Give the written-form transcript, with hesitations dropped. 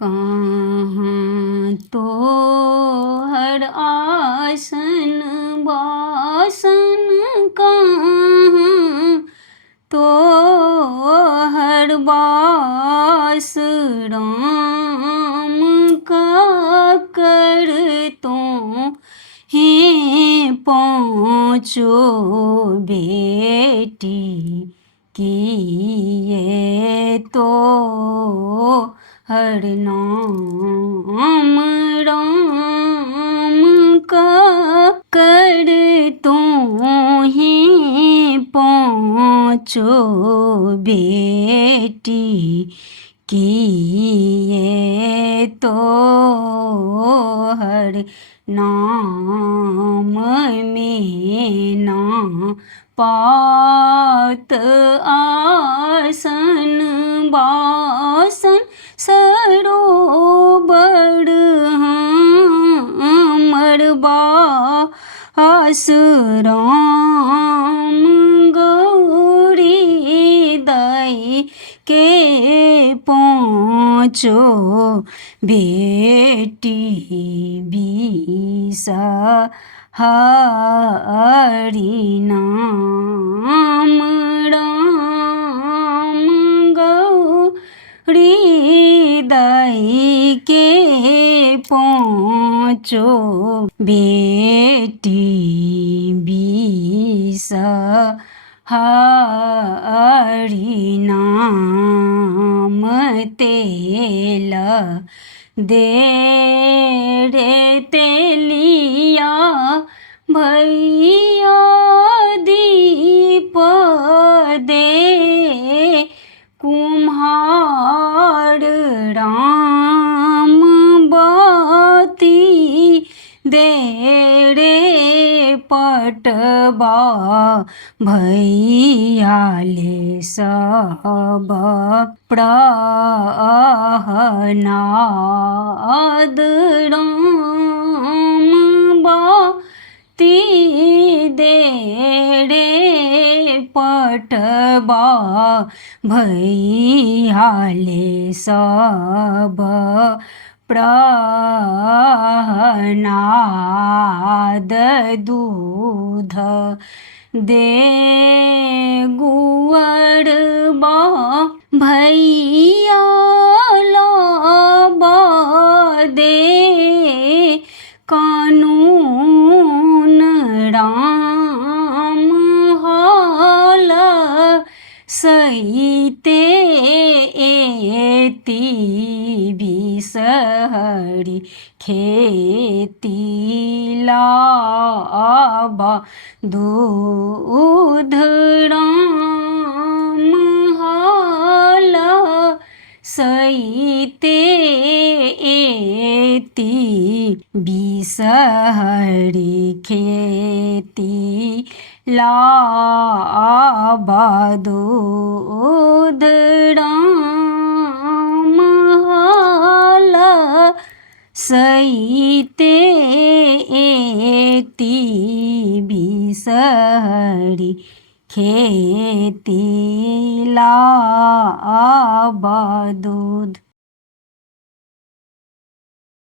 कहाँ तो हर आसन बासन कहाँ तो हर बास राम का कर तो हैं पाँचों बेटी की ये तो हर नाम राम का कर तो हैं पाँचों बेटी की ये तो हर नाम में ना पात आसन बासन सरोवर हमर बास राम गौरी दाई के पाँचों बेटी बीसा हरि नाम राम गौरी दाई के पाँचों बेटी बीसा हरि नाम तेल दे रे तेलिया भैया दीप दे कुम्हार राम बाती दे रे पटबा भैया ले सब प्रहनाद राम बाती दे रे पटबा भैया ले सब प्रहनाद दूध दे गुअर बा भैया लाबा दे कानून राम हाल सहिते एती बिसहरी खेती लाबा दूध राम हाल सहिते एती बिसहरी खेती लाबा दूध राम हाल सहिते एती बिसहरी खेती लाबा दूध।